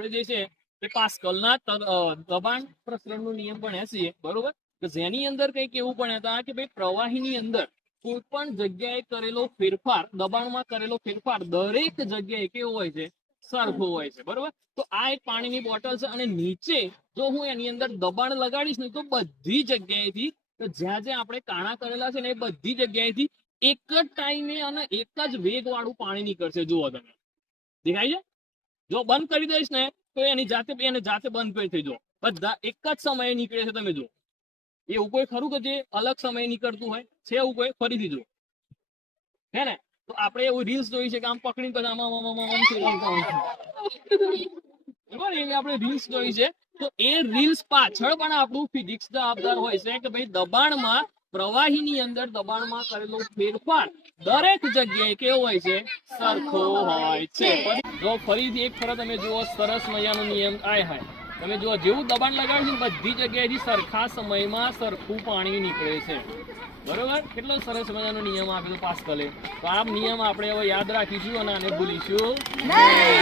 આપણે જે છે એ પાસ્કલના દબાણ પ્રસરણનો નિયમ ભણ્યા છીએ, બરોબર? કે જેની અંદર કંઈક એવું ભણ્યા હતા કે ભાઈ પ્રવાહીની અંદર કોઈ પણ જગ્યાએ કરેલો ફેરફાર, દબાણમાં કરેલો ફેરફાર દરેક જગ્યાએ કેવો હોય છે? સરખો હોય છે, બરોબર? તો આ એક પાણીની બોટલ છે અને નીચે જો હું એની અંદર દબાણ લગાડીશ ને તો બધી જગ્યાએથી, જ્યાં જ્યાં આપણે કાણા કરેલા છે ને એ બધી જગ્યાએથી એક જ ટાઈમે અને એક જ વેગ વાળું પાણી નીકળશે. જુઓ તમે, દેખાય છે? જો બંધ કરી દઈશ ને તો એની જાતે બંધ થઈ જો, બધા એક જ સમયે નીકળે છે. તમે જો, એવું કોઈ ખરું કે જે અલગ સમયે નીકળતું હોય છે? એવું કોઈ? ફરીથી જો, હે ને? તો આપણે એવું રીલ્સ જોઈ છે કે આમ પકડીને પછી એવી આપણે રીલ્સ જોઈ છે. તો એ રીલ્સ પાછળ પણ આપણું ફિઝિક્સ જવાબદાર હોય છે કે ભાઈ દબાણમાં, પ્રવાહીની અંદર દબાણમાં કરેલો ફેરફાર દરેક જગ્યાએ કેવો હોય છે? સરખો હોય છે. જો ફરીથી એક ફરક તમે જુઓ, સરસ મજાનો નિયમ. આય હાય, તમે જુઓ, જેવું દબાણ લગાડ્યું છે બધી જગ્યાએથી સરખા સમયમાં સરખું પાણી નીકળે છે, બરોબર? કેટલો સરસ મજાનો નિયમ આપેલો પાસ્કલે. તો આ નિયમ આપણે હવે યાદ રાખીશું અને આને ભૂલીશું નહીં.